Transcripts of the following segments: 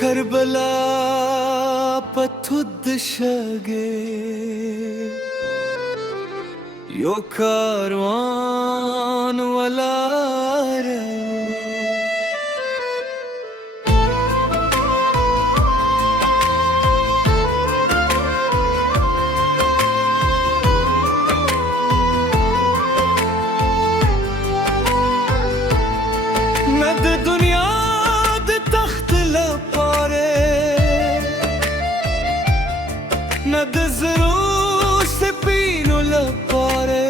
كربلا بتود شاقي يو كاروان ولا رو ند دنیا د تخت لپاره ند زرو سپینو لپاره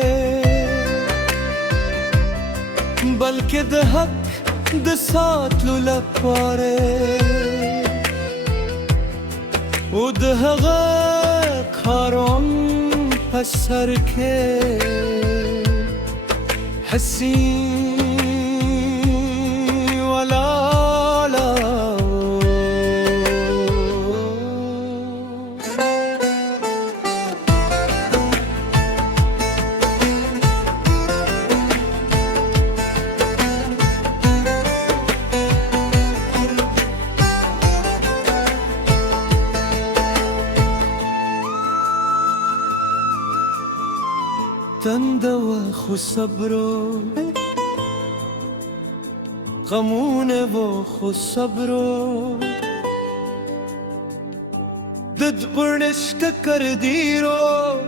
بلکې د حق د ساتلو لپاره او د هغه کاروان په سر کې حسین تند و صبرو غمونه و خو صبرو دد برنشک کر دیرو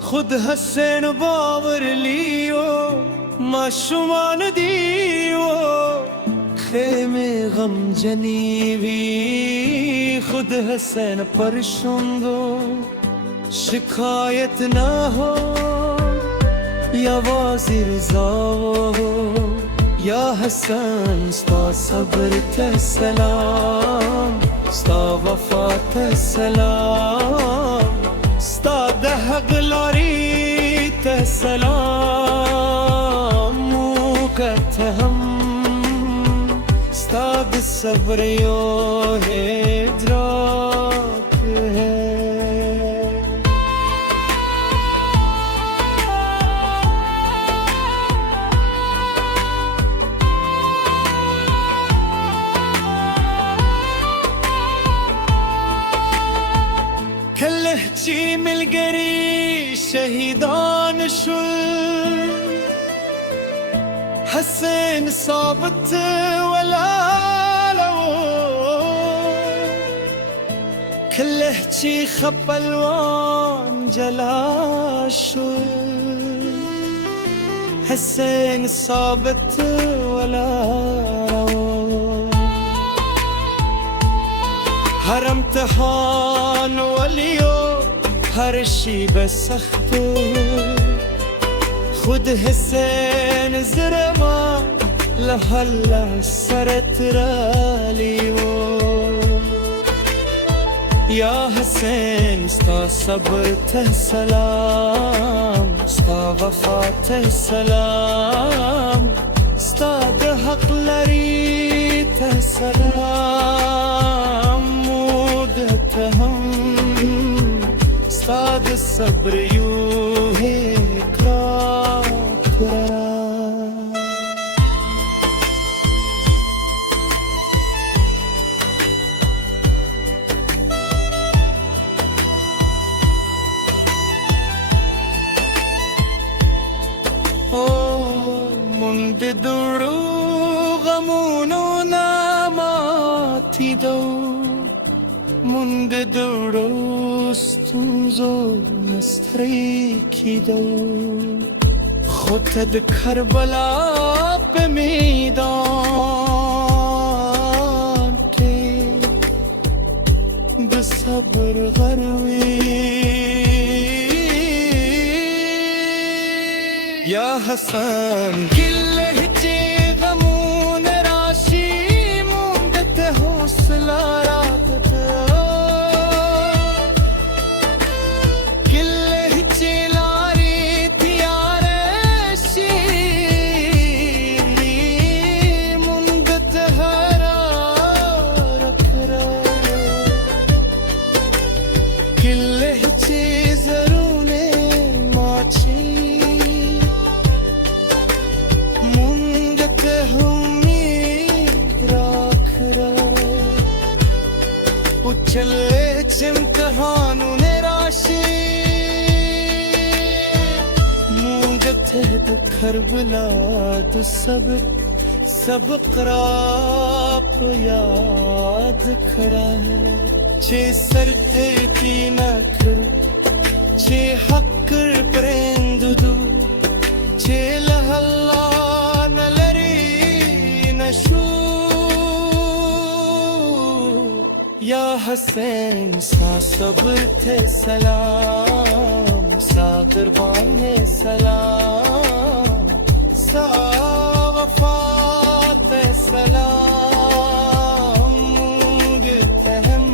خود حسین باور لیو معشومان دیو خیمه غم جنیوی خود حسین پر شندو شکایت نہ ہو یا وزیر زاو یا حسن ستا صبر ته سلام ستا وفا ته سلام ستا د حق لاري ته سلام موږ ته هم ستا د صبر یو ادراک چی ملګری شهیدان شول حسین ثابت ولاړو کله چې خپلوان جلا شول حسین ثابت ولاړو هر امتحان ولیو هر شی بسختو خود حسین زرما لحلا سرت رالیو یا حسین ستا صبر ته سلام ستا وفا ته سلام ستا د حق لري ته سلام موږ ته هم ستا د صبر یو اقرار مونږ د دروغ غمونو نه ماتېدو مونږ د دروغ ستونزو نه ستړي کېدو خو ته د کربلا په میدان کې د صبر غر وې یا حسن کله چې غمونه راشي مونږ ته حوصله راکړه کله چې لارې تیار شي مونږ ته راکړه کله چې زرونه ماچي شهد كربلاء الصبر सब कराप याद खड़ा है छे सरते की न करो छे हक प्रेंदुदु छे लहल्ला न लरी न शू या हसैन सा सब्र थे सलाम सा कुर्बान है सलाम सा वफा सलाम मुंगतहम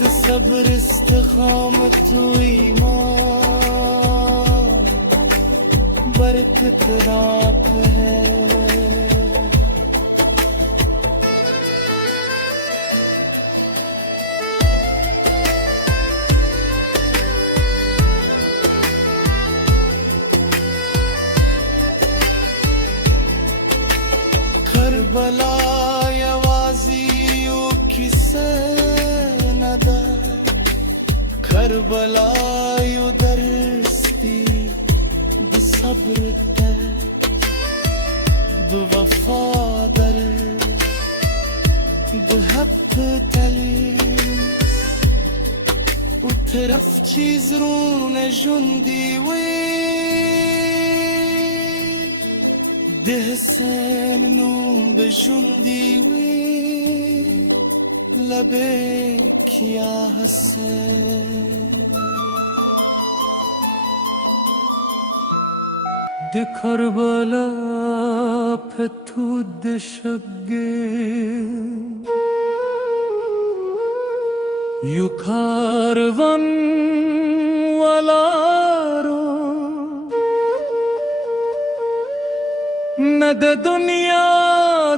द सब्र इस्तिकामत ईमान बरकत रात है करबलाय वाजियों की सनदा करबलाय दरस्ती बसब्र बवफादर बहक तली उतरफ चीज़रून जुंदी वे دهسان نوم بجندي وي لبيك يا حسين دي كربلاء فتود شقي يو كاروان ولا न द दुनिया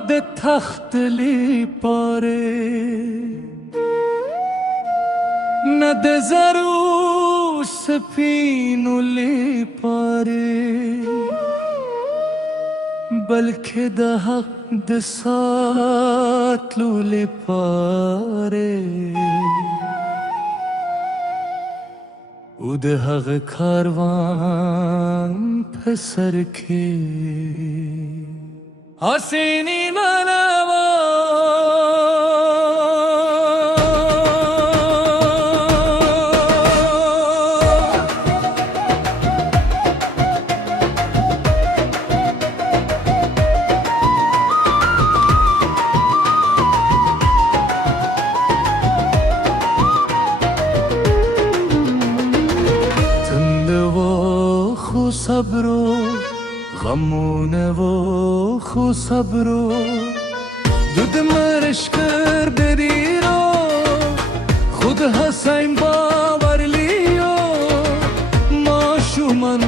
द तख्त ली पारे न द जरू सफीनु ली पारे बल्कि द हक द सातलू ली पारे उद हग कारवान फसर के हसीनी मनावा सब्रो गमों वो खो सब्रो दुद मरश कर दरीरो खुद हसैन बावर लियो माशू मन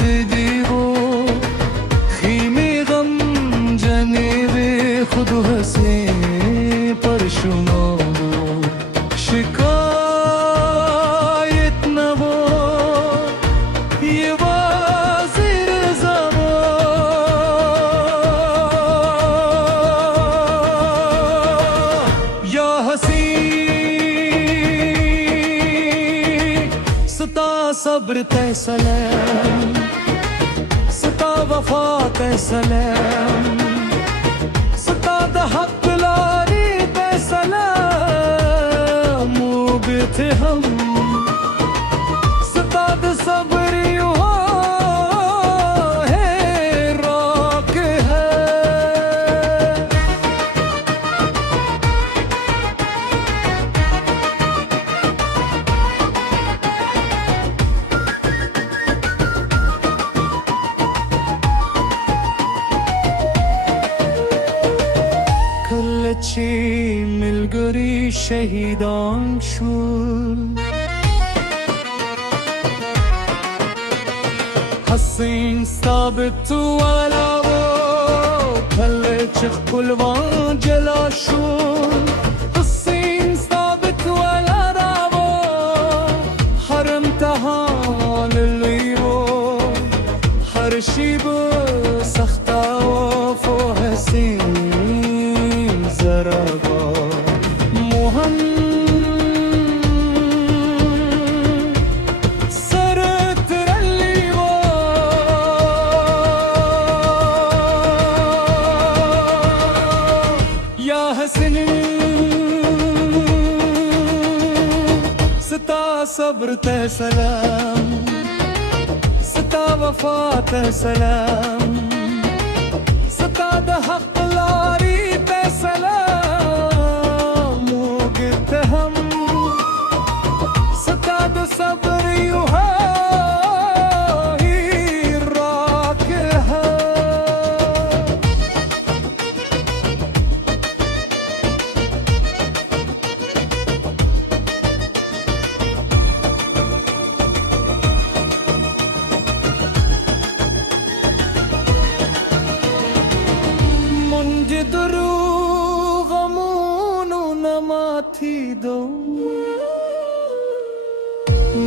तदीरो खीमे गम जनेवे खुद हसैन परशुनो शिकायत न वो ये सब्र तै सलाम सता वफा तै सलाम सता द हक लारी तै सलाम मुबत हम सता द सब्र यूं है राक है कलची मिलगरी शहीदान शूल हसीन साबित वाला वो कलच कुलवान जला शूल हसीन साबित वाला रावो हरम तहान लियो हर शिब सख्ता वफो हसीन जराबा मोहम्मद सरत रली वो صبر سلام ستا وفا سلام ستا د حق لاري سلام موجت هم ستا د صبر يوها دروغ غمونو نماتی دو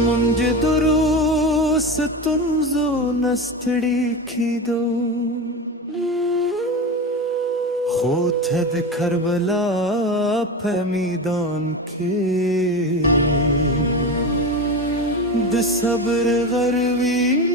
منج درو ستنزو نستڑی کی دو خوتد کربلا پمیدان کے د صبر غروی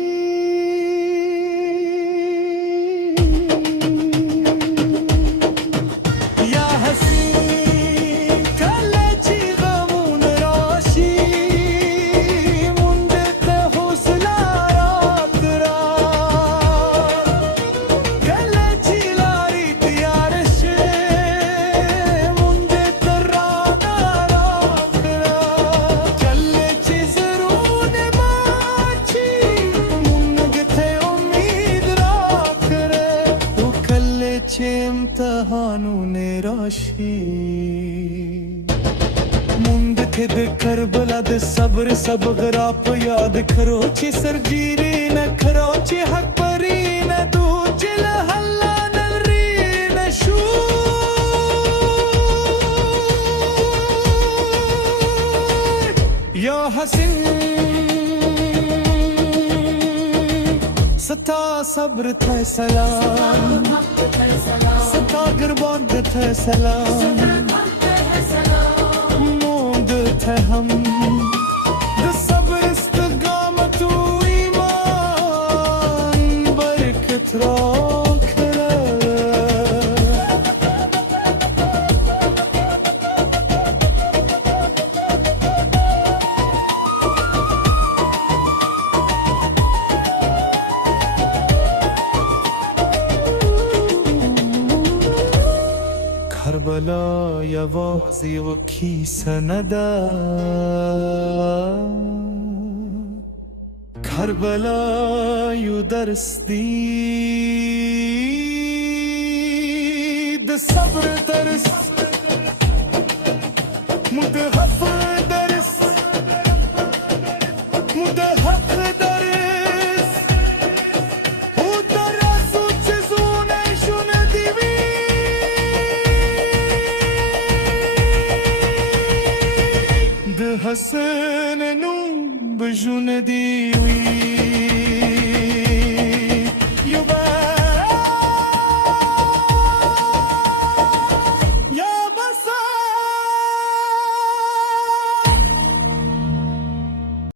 امتحانونه راشي مونږ ته د کربلا د صبر غرا په یاد کرو چې سرګيري نه کرو چې حق پرې نه دو چې له الله نری نشو یا حسین ستا صبر ته سلام ستا قربان ته سلام موند ته هم د صبر استقامت و ایمان برکت را کربلا یوازې و کیسه نه ده کربلا یو درس دی د صبر درس مو د حق درس مو د حق درس او درس چې زونه شونه دی حسن نو بجون دی وی